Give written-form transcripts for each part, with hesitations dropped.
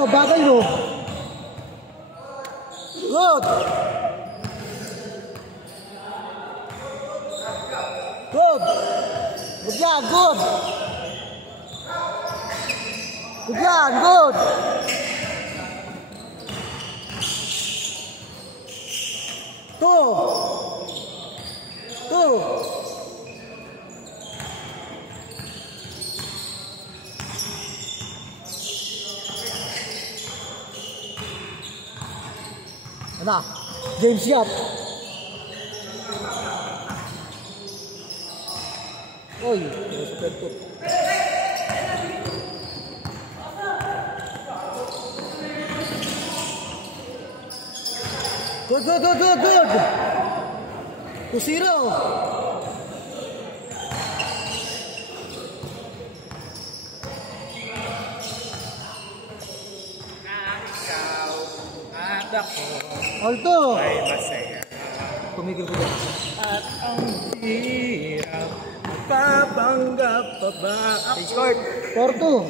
oh, bagay no. Good. Good. Good yan, good. Good yan, good. Two. Ano? James Yap. Oy, super top. Good. 2-0. Alto! Ay masaya. Tumigil ko dyan. At ang hirap, papanggap pa ba ako? Short! 4-2.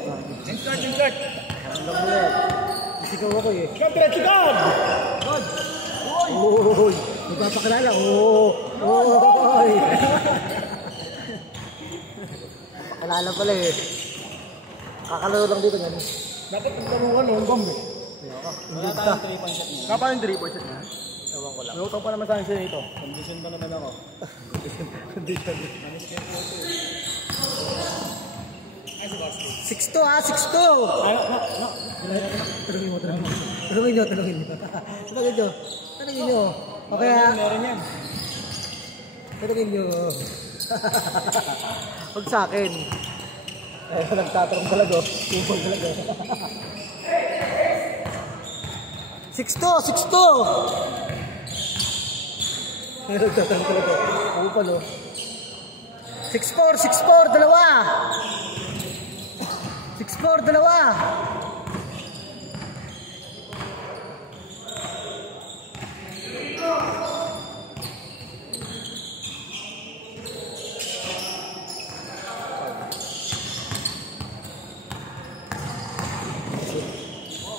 Short! Hanggang mo yan. Isigaw ako eh. Short! God! Oy! Nagpapakilala. Oy! Pakilala pala eh. Kakalaro lang dito yan. Dapat magtanungan mo, hanggang mo. Wala tayong 3-point shot niya. Kapag yung 3-point shot niya? Ewan ko lang. Nagutang pa naman sa akin siya nito. Condition pa naman ako. Condition. Manis niya po ito. Ay, si Boston. 6-2 ha, 6-2! Tanungin nyo. Okay ha? Meron yan. Tanungin nyo. Huwag sa akin. Eh, nagtatanong talaga. Tubol talaga. 6-2! Nagtatanong talaga. Ako pa no. 6-4, dalawa! 6-4, dalawa!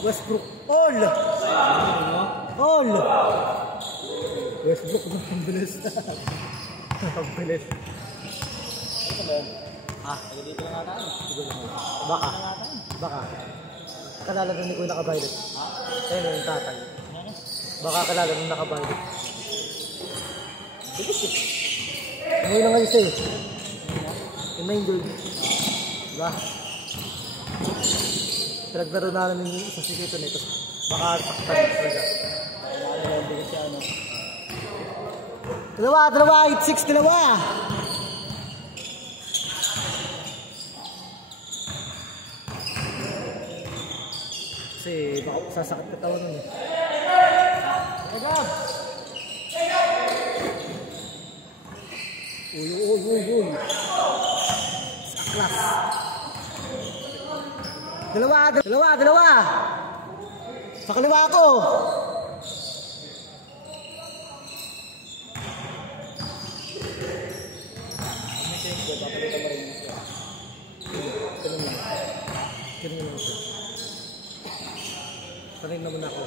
Westbrook, all! Westbrook, ang bilis. Ang bilis. Ah, dito lang ata. Baka. Kalala nung ko naka-violet. Ayun yung tatay. Baka kalala nung naka-violet. Bilis eh. Ngayon lang kayo sa'yo. Yung main goal. Diba? Pinaglaro na namin yung isang sikito nito. Baka saktan talaga. Dalawa, 8-6, dalawa! Kasi baka sasakit ka tawa nun eh. Uy. Saklas. Dalawa. Sa kaliwa ako. Ganun lang siya. Sanay naman ako.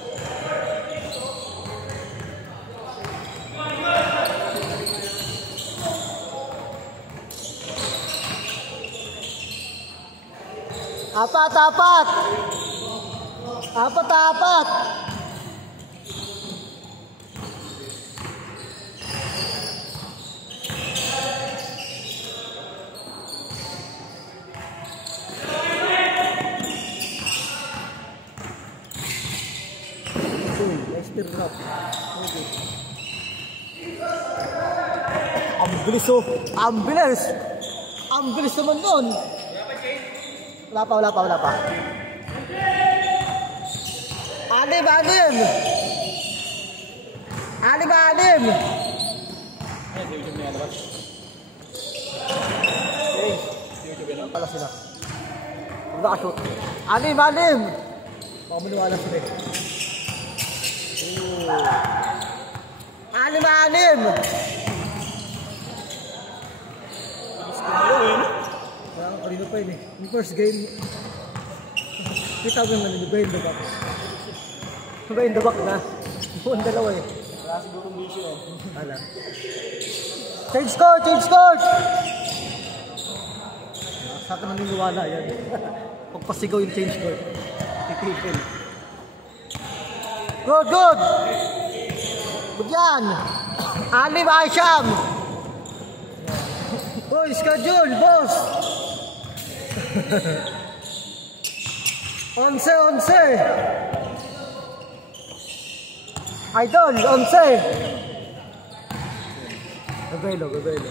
Apat. Ang bilis naman nun. Wala pa. Anim. Pala sila. Huwag nakashoot. Anim. Baka maniwala sila eh. Anim. Parang kanino pa yun eh. Yung first game. Kita mo yung ano, behind the back. Behind the back na. Buwan dalawa eh. Wala sigurong bisyo. Ala. Change court! Change court! Sa akin naniniwala yan. Pagpasigaw yung change court. Titigil. Good, good! Good yan! Alim, Aisham! Uy, schedule, boss! 11. Idol, 11. Gabelo. Gabelo.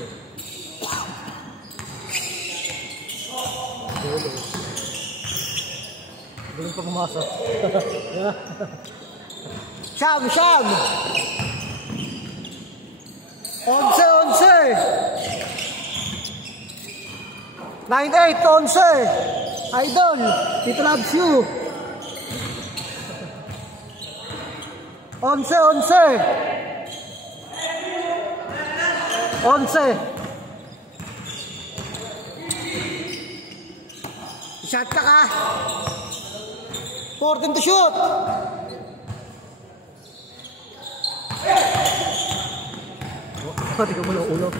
Galing pa pumasok. Sham! 11. 9-8, 11. Idol, Tito loves you. 11. 11. Shot ka ka. 14 to shoot. Tingnan mo ng ulo.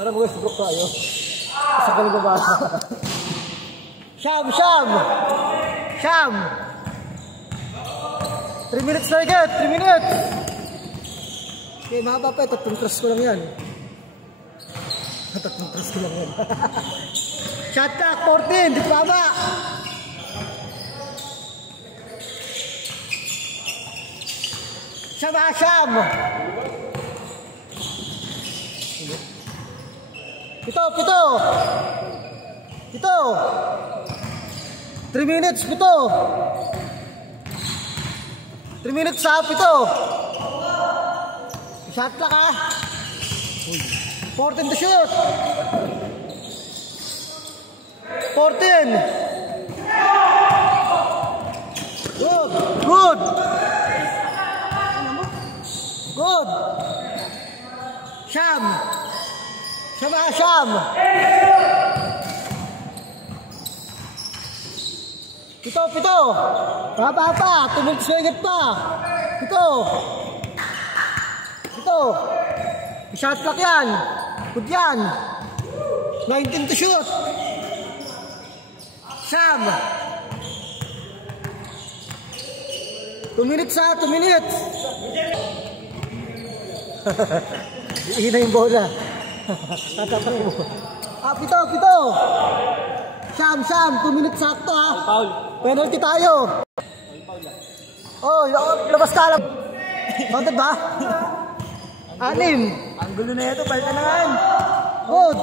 Parang mga stroke tayo. Sa kanila ba? Sham! 3 minutes na agad! 3 minutes! Okay, mahaba pa. 3 trust ko lang yan. 3 trust ko lang yan. Shot clock, 14! Di pa ba? Sham! 7! 3 minutes, 7. 3 minutes sa 7. Shot clock ha. 14 to shoot. 14. Good. Sham. Pito. Pa. Tumulswagit pa. Pito. Shot clock yan. Good yan. 19 to shoot. Sham. 2 minutes ha. 2 minutes. Ihina yung bola. Tatapak mo. Pito. Sham. 2 minutes sakto ha. Foul. Penalty tayo. Oh, labas ka lang. Counted ba? 6. Ang gulo na ito. Balik na nga yan. Good.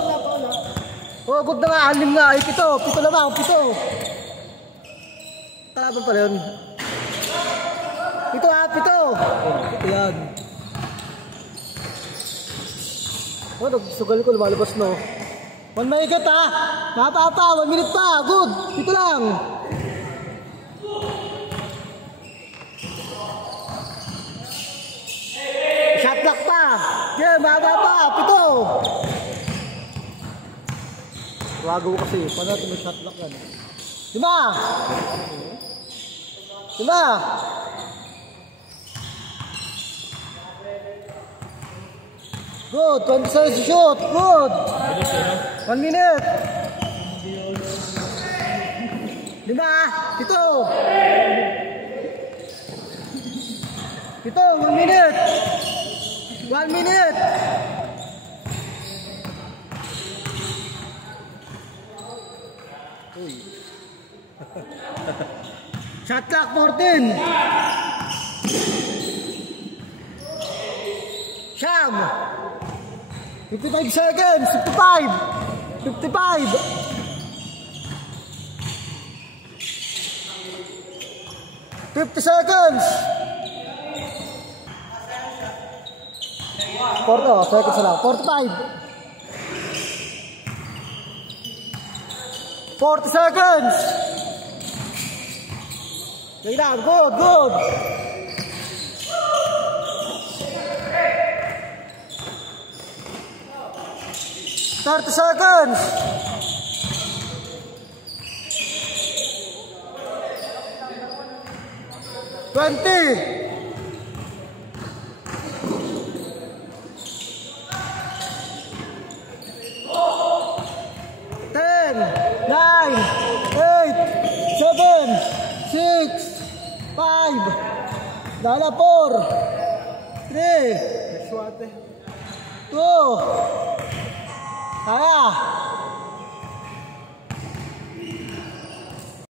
Oh, good na nga. 6 nga. Ay, 7 lamang. 7. Kalaban pala yun. 7 ha. 7 yan. Oh, nagsugal ko. Lumalabas no. 1 minute ha. Napapa. 1 minute pa. Good. 7 lang. Shot clock pa. Yeah, baba pa. 7. Wago kasi. Paano natin may shot clock yan? 5. Good. 20 seconds to shoot. Good. 1 minute. 5. 7. 1 minute. 1 minute. Shot clock 14. Sham. 55 seconds. 55. 50 seconds. 40 seconds lang. 45. 40 seconds. Okay lang. Good. 30 seconds. 20. 10, 9, 8, 7, 6, 5, dala 4, 3, 2, kaya,